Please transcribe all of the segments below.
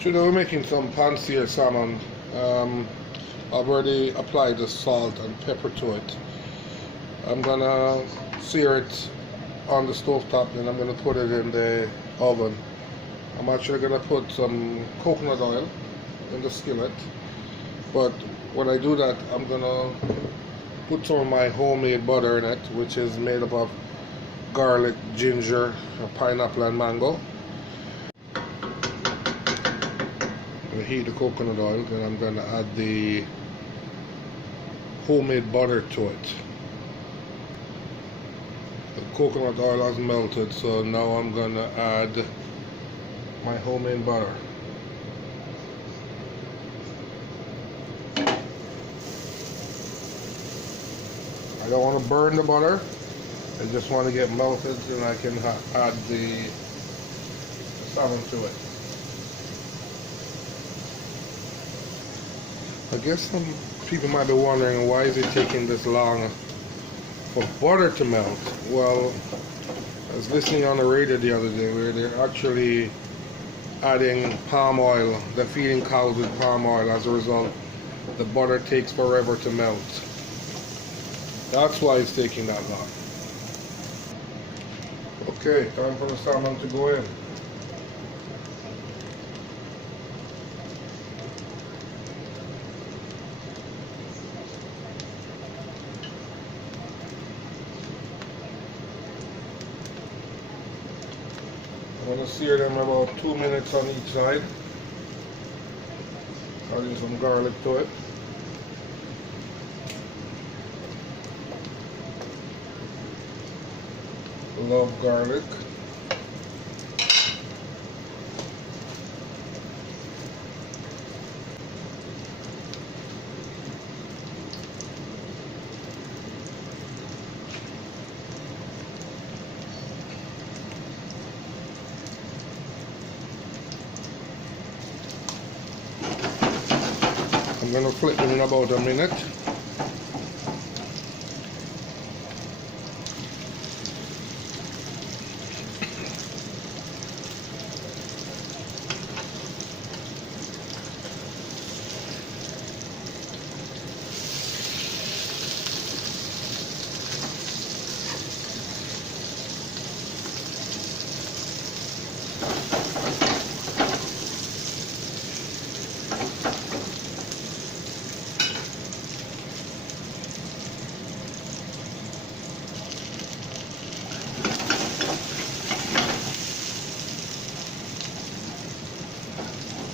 Today we're making some pan-seared salmon. I've already applied the salt and pepper to it. I'm gonna sear it on the stove top, then I'm gonna put it in the oven. I'm actually gonna put some coconut oil in the skillet, but when I do that, I'm gonna put some of my homemade butter in it, which is made up of garlic, ginger, pineapple and mango. I'm gonna heat the coconut oil, then I'm gonna add the homemade butter to it. The coconut oil has melted, so now I'm gonna add my homemade butter. I don't want to burn the butter, I just want to get melted, and I can add the salmon to it. I guess some people might be wondering, why is it taking this long for butter to melt? Well, I was listening on the radio the other day where they're actually adding palm oil. They're feeding cows with palm oil. As a result, the butter takes forever to melt. That's why it's taking that long. Okay, time for the salmon to go in. I'm going to sear them about 2 minutes on each side. Adding some garlic to it. Love garlic. I'm going to flip them in about a minute.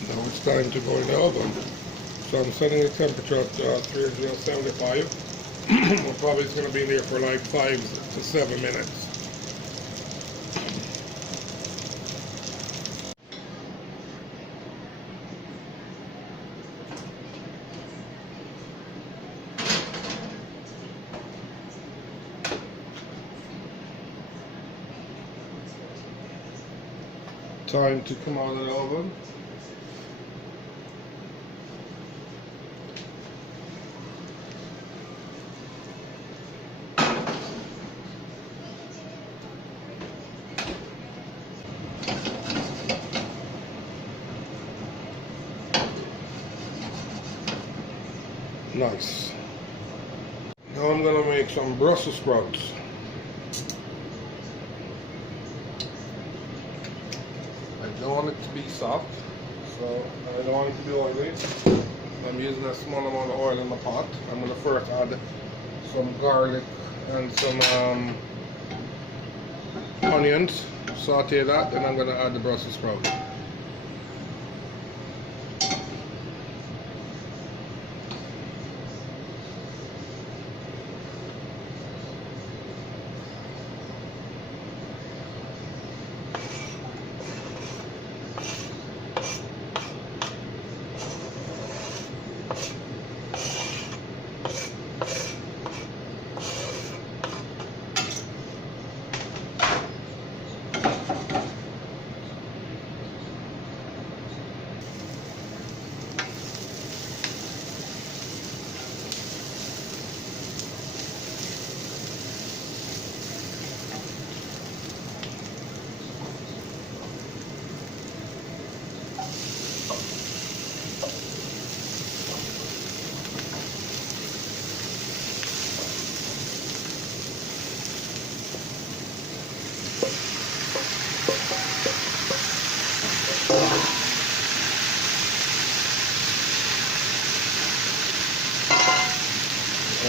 Now it's time to go in the oven. So I'm setting the temperature at 375. Well, probably it's going to be in there for like 5 to 7 minutes. Time to come out of the oven. Nice. Now I'm gonna make some Brussels sprouts. I don't want it to be soft, so I don't want it to be oily. I'm using a small amount of oil in the pot. I'm gonna first add some garlic and some onions. Saute that, then I'm gonna add the Brussels sprouts.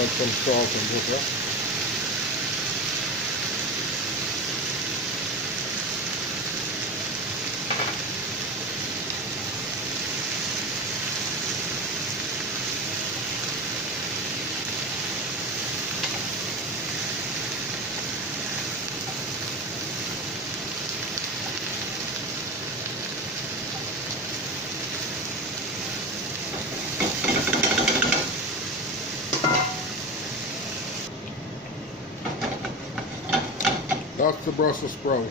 add some salt and pepper. That's the Brussels sprout.